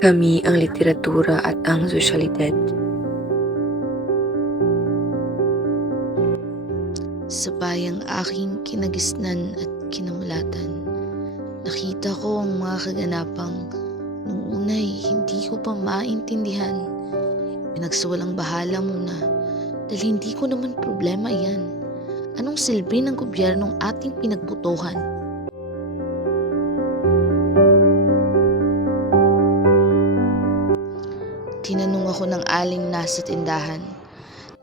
Kami ang literatura at ang sosyalidad. Sa bayang aking kinagisnan at kinamulatan, nakita ko ang mga kaganapang nung unay hindi ko pa maintindihan. Pinagsawalang bahala muna dahil hindi ko naman problema yan. Anong silbi ng gobyernong ating pinagbutuhan? Tinanong ako ng aling nasa tindahan.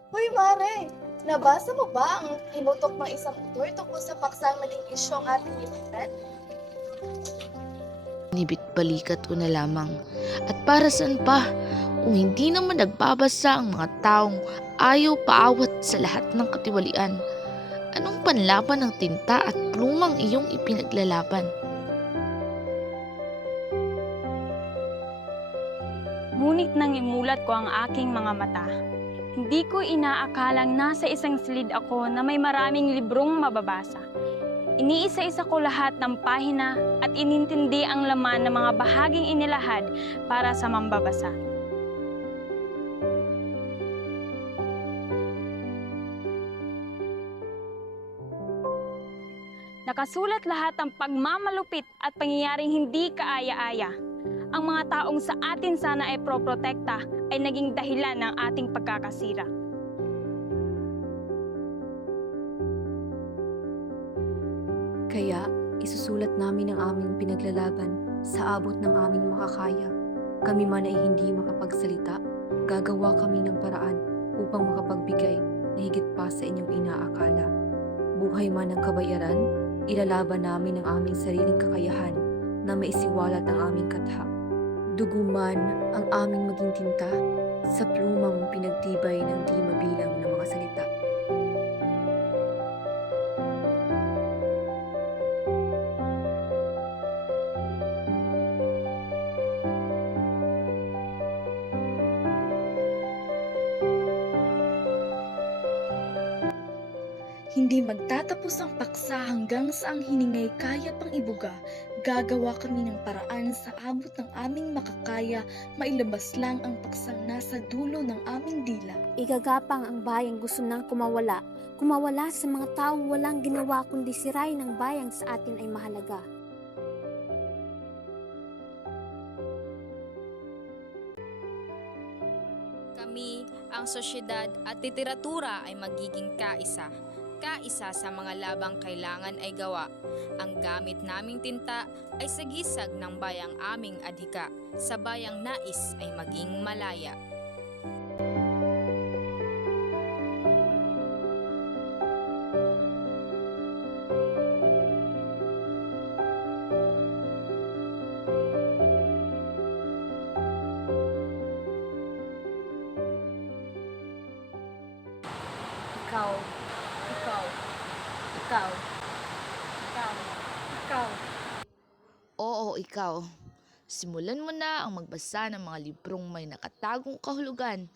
Hoy Mare, nabasa mo ba ang inutok ng isang autor tungkol sa paksang naging isyu ang ating lipunan? Nibit balikat ko na lamang. At para saan pa? Kung hindi naman nagbabasa ang mga taong ayaw paawat sa lahat ng katiwalian. Anong panlaban ng tinta at plumang iyong ipinaglalaban? Ngunit nang imulat ko ang aking mga mata, hindi ko inaakalang nasa isang silid ako na may maraming librong mababasa. Iniisa-isa ko lahat ng pahina at inintindi ang laman ng mga bahaging inilahad para sa mambabasa. Nakasulat lahat ng pagmamalupit at pangyayaring hindi kaaya-aya. Ang mga taong sa atin sana ay proprotekta ay naging dahilan ng ating pagkakasira. Kaya, isusulat namin ang aming pinaglalaban sa abot ng aming makakaya. Kami man ay hindi makapagsalita, gagawa kami ng paraan upang makapagbigay na higit pa sa inyong inaakala. Buhay man ang kabayaran, ilalaban namin ang aming sariling kakayahan na maisiwalat ang aming katha. Dugo man ang aming maging tinta sa plumang pinagtibay ng di mabilang na mga salita. Hindi magtatapos ang paksa hanggang sa ang hiningay kaya pang ibuga. Gagawa kami ng paraan sa abot ng aming makakaya, mailabas lang ang paksang nasa dulo ng aming dila. Igagapang ang bayang gusto nang kumawala. Kumawala sa mga tao walang ginawa kundi sirain ng bayang sa atin ay mahalaga. Kami, ang sosyedad at literatura ay magiging kaisa. Kaisa sa mga labang kailangan ay gawa. Ang gamit naming tinta ay sagisag ng bayang aming adhika. Sa bayang nais ay maging malaya. Ikaw, ikaw, ikaw, ikaw. Oo, ikaw. Simulan mo na ang magbasa ng mga librong may nakatagong kahulugan.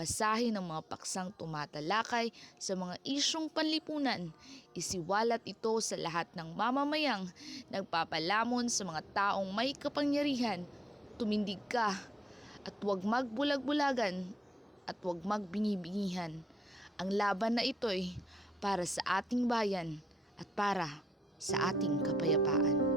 Basahin ang mga paksang tumatalakay sa mga isyong panlipunan. Isiwalat ito sa lahat ng mamamayang nagpapalamon sa mga taong may kapangyarihan. Tumindig ka at huwag magbulag-bulagan at huwag magbingi-bingihan. Ang laban na ito'y para sa ating bayan at para sa ating kapayapaan.